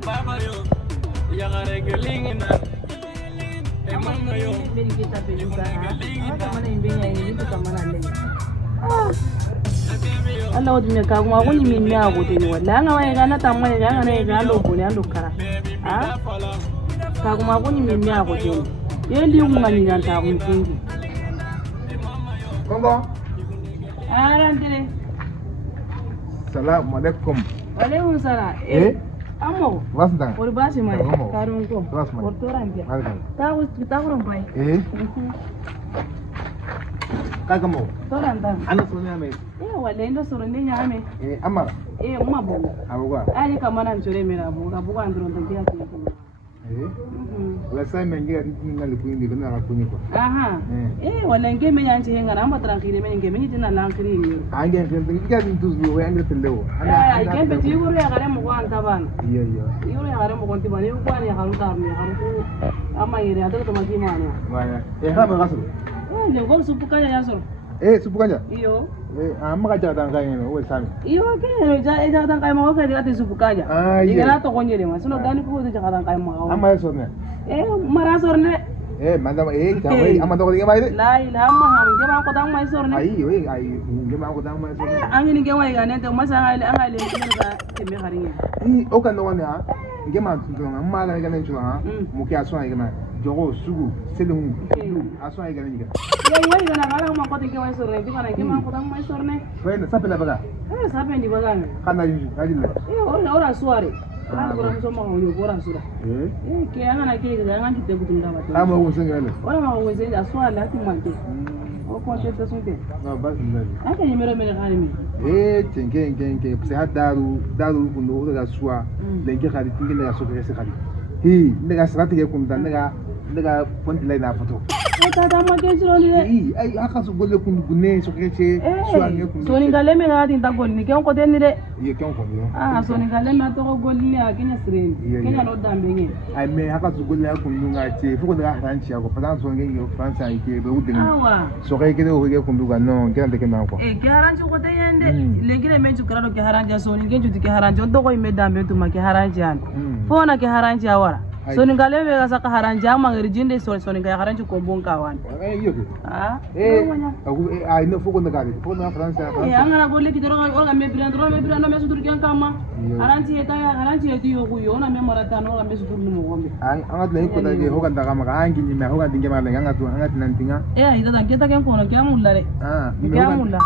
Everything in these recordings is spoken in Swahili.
Baba yo, yang ada gelingin na. Mama yo, kita peluka. Mana imbinya ini tu kamana lagi. Allah wajibnya kamu aku ni minyak aku tu ni. Wala ngawa yang anak tamu yang anak yang anak punya anak kara. Kamu aku ni minyak aku tu. Ye dia mungkin yang tamu tinggi. Kongo. Arantile. Assalamualaikum. Waalaikumsalam. Amo. Wasdang. Ori basi mai. Karun ko. Ortoran dia. Tahu rompai. Kagamo. Toran ta. Ana sonya mai. Wala ndo soro ndi nyame. Amara. Mabo. Abugwa. Ali kamana nchore mera bo. Abugwa ndro ndia ko. La sai mengira tinga likuindi kana rakunyi ko. Aha. Wala ngeme yanchi henga na amba tranquille men ngeme ni tina lankri ni. Ange ngiga ntuzu we ange telewo. Gembe ti guru ya gare mu kwanta ban. Iya. Yuru ya gare mu kwanti ban. Yu kwani ya haru tarni haru. Ama ire adal to magi mana. Waya. Hama gasu. Le gol supu kaya yaso. Supu kanya? Iyo. Amma ka jatan kaya no we sami. Iyo ke jatan kaya mo ka dikati supu kaya. Igana to konyere ma. Suno dani ko de jatan kaya mo. Amma yaso ne. Mara sorne. Madam jawe amma to ko ngai. La ilaha illallah ngema ko dang mai sorne. Ai ngema ko dang mai sorne. Angini ngema igane to masa ngai le ka tembe haringe. O kan no ne ha. Ngema tuntu amma la igane chula ha. Mu ke aswa igana. Jogo sugu selung aswa igane ngiga. Wai gana kala ma ko tinge mai sorne ngema ngema ko dang mai sorne. Wai na sape na baga. Sape ndi baga. Kana yiji ajilla. Ora suare. Kan ko ram so ma yo ora sura. Ke angana ke ga ngan ti tebutum da ba. Ama wo senga le. Ora ma wo senga aswa la ti mante. O ko te ta sunte. No bas ndali. Aka yimero mere khani mi. Tenke pse hadaru kundo ga suwa lenke khadi tinge ga so ke se khadi. Ndega srati ke kunda ndega ponti lai na foto. Tata ma ke jiro ni. Ai aka so golle kundu gunne so ke che suwa nge kundu. So ni ngale me ga tin ta gonni ke ko tenni de. Ye ke ko ni. So ni ngale ma to golli ya kenya sireni. Kenya no dambe nge. Ai me haka so golle kundu nga che fuko daga ranchi ya ko padan so nge yo fransa ike be udin. Awa. So ke ke o ke kundu ga no ke ndeke na ko. Ke haranchi ko tenyende. Lengire me jukara do ke haranchi so ni nge juti ke haranchi do ko me dambe to ma ke haranchi an. Fona ke haranchi awara. So ni ngale me ga saka haranchi ama ngirijinde so ni ga haranchi ko bon kawan. Yo. Ai no fuko na gari. Fuko na fransa. Angana golle ki doro ga me brando me sudur kan kama. Haranchi eta ya haranchi eti yo ku yo na me marata no ga me sudur ni mo gombe. Angat le ko da ge hogan da kama ga angi ni me hogan dinge ma le anga tu angat nan tinga. Ida da kita kan kono kya mulla re. Kya mulla.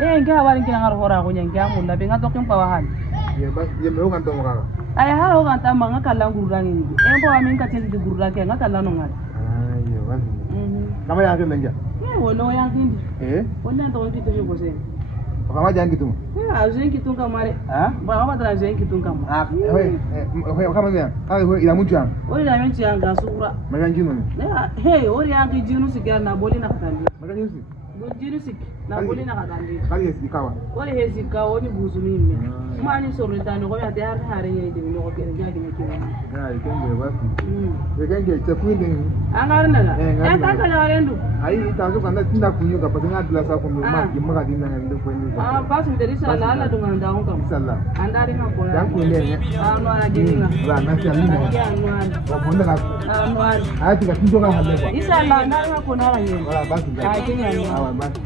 Nga wari kya ngar hora ko nyang kya mulla be nga to kem pawahan. Ye me hogan to mo ga. Ay ha hogan ta manga kala ngurang ni. Bo amin ka tedi gurra ke nga kala no ngal. Yo wan. Nama ya ke menja. Wono yang hindi. Wala to ndi to yo se. Kama jangi tu. Zengi tu kamare. Ba ba tra zengi tu kam. Kama ya. Ila munja. Ila menchi anga sura. Maganji no. Ori yang jinu sigar na boli na katandi. Maganji si. Jinu sik na boli na katandi. Kali si kawa. Ori hesi kawa ni buzumi me. Mani sorri tano ko ya te har hare ye de no ko ke jagi ne ke. Ikenge wasi. Ikenge tekuinde. Angar na. Ka kala rendu. Ai itazo kana tinda kunyo ka patinga dila sa kunyo ma kimma dinna ndu kwenye. Basu dari sala ala dunga ndaung kam. Sala. Andari ma ko. Dan kunye ne. No ala dinga. Ra na tia linga. Wa ponda ka. No ala. Ai tika tinjo ka halle kwa. Isala andari ma ko na ra ye. Wala basu. Ai kenya. Awa basu.